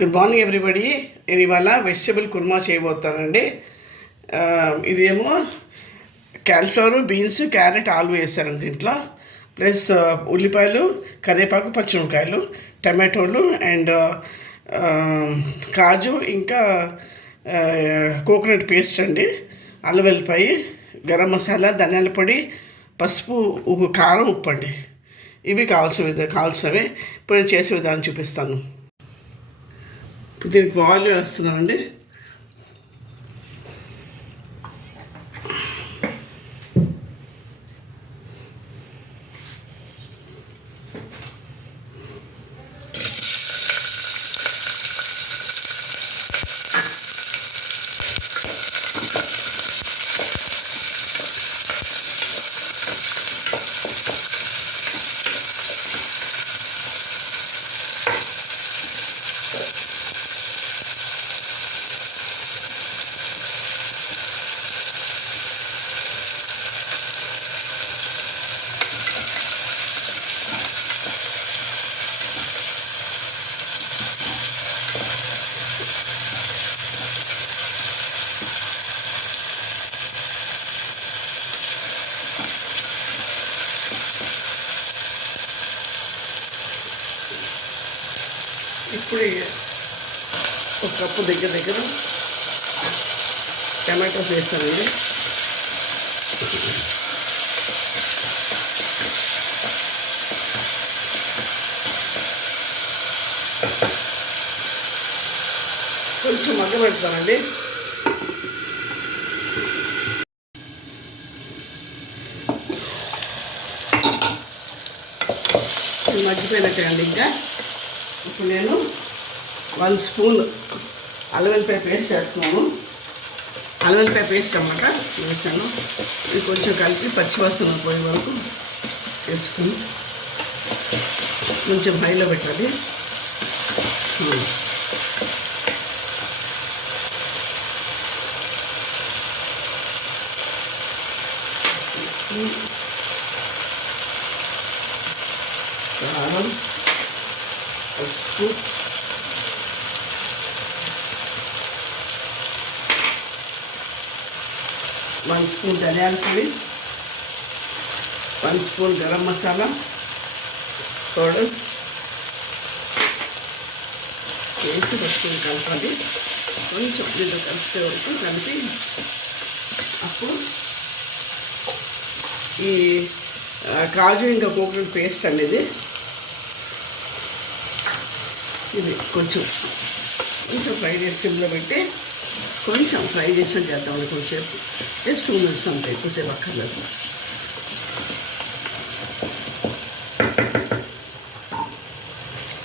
Good morning everybody. నేను ఇవాళ vegetable kurma చేయబోతానండి. ఇదేమో క్యాలీఫ్లవర్, బీన్స్, క్యారెట్, ఆలు వేసానండి దీంట్లో. ప్లస్ ఉల్లిపాయలు, కరివేపాకు, పచ్చిమిరపకాయలు, టమాటోలు అండ్ కాజు, ఇంకా కోకోనట్ పేస్ట్ అండి, అల్లం వెల్లిపాయ, గరం మసాలా, ధనియాల పొడి, పసుపు, కారం, ఉప్పు అండి. ఇవి కావాల్సినవి. ఇప్పుడు నేను చేసే విధానం చూపిస్తాను. ఇప్పుడు దీనికి ఆయిల్ వేస్తున్నానండి. ఇప్పుడు ఒక కప్పు దగ్గర టమాటోస్ వేస్తానండి. కొంచెం మగ్గబెడతానండి. మగ్గిపోయినట్టే అండి. ఇంకా ఇప్పుడు నేను 1 స్పూన్ అల్లం వెల్లిపాయ పేస్ట్ చేస్తున్నాను. అల్లం వెల్లిపాయ పేస్ట్ అన్నమాట వేసాను. ఇది కొంచెం కలిపి పచ్చివాసన పోయే వరకు వేసుకుని కొంచెం హైలో పెట్టాలి. కారం, పసుపు, 1 స్పూన్ ధనియాల పొడి, 1 స్పూన్ గరం మసాలా పౌడర్ వేసి పసుపు కలపాలి. కొంచెం దీంట్లో కలిపే వరకు కలిపి అప్పుడు ఈ కాజు ఇంకా కోకోనట్ పేస్ట్ అనేది ఇది కొంచెం ఫ్రై చేసి సిమ్లో పెట్టి కొంచెం ఫ్రై చేసి చేద్దాం. కొంచెంసేపు, జస్ట్ 2 మినిట్స్ అంతే, ఎక్కువసేపు అక్కర్లేదు.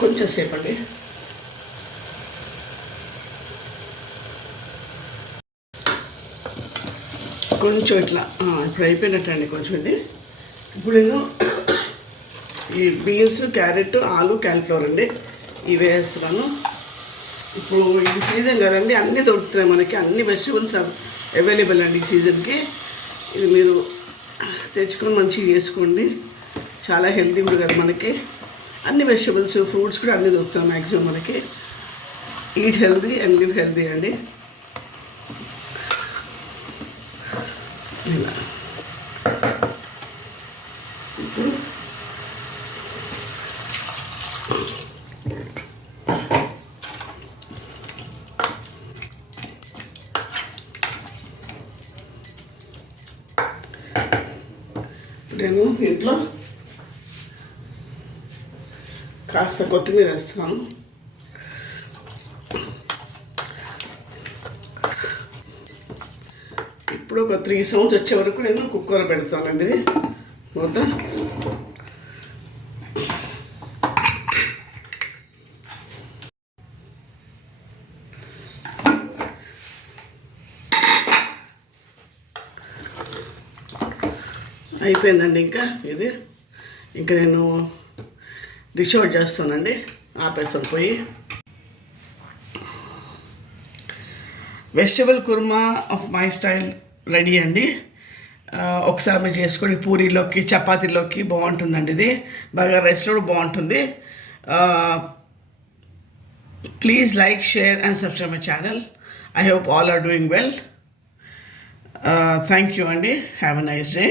కొంచెం సేపు అండి. కొంచెం ఇట్లా ఇప్పుడు అయిపోయినట్టండి కొంచెం ఇది. ఇప్పుడు నేను ఈ బీన్స్, క్యారెట్, ఆలు, క్యాలీఫ్లవర్ అండి ఇవి వేస్తున్నాను. ఇప్పుడు ఇది సీజన్ కదండి, అన్నీ దొరుకుతున్నాయి మనకి, అన్ని వెజిటబుల్స్ అవైలబుల్ అండి ఈ సీజన్కి. ఇది మీరు తెచ్చుకొని మంచిగా చేసుకోండి. చాలా హెల్తీ కూడా కదా మనకి. అన్ని వెజిటబుల్స్, ఫ్రూట్స్ కూడా అన్నీ దొరుకుతాయి మ్యాక్సిమం మనకి. Eat healthy and live healthy అండి. ఇలా ఇప్పుడు నేను ఇంట్లో కాస్త కొత్తిమీర వేస్తున్నాను. ఇప్పుడు ఒక 3 సౌండ్స్ వచ్చే వరకు నేను కుక్కర్ పెడతానండి. ఇది మూత అయిపోయిందండి. ఇంకా నేను డిష్ అవుట్ చేస్తానండి. ఆపేసాను పోయి. Vegetable kurma of my style ready అండి. ఒకసారి మీరు చేసుకొని పూరీలోకి, చపాతీలోకి బాగుంటుందండి. ఇది బగారా రైస్లో కూడా బాగుంటుంది. Please like share and subscribe my channel. I hope all are doing well. Thank you అండి. Have a nice day.